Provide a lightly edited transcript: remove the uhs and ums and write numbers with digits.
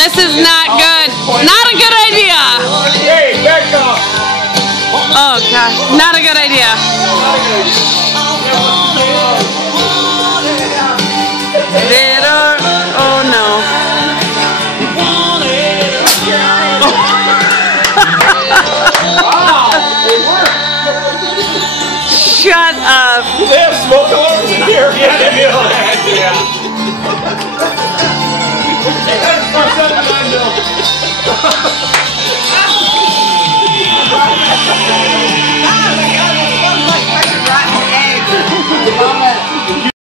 This is not good. Not a good idea. Hey, back off. Oh, gosh. Not a good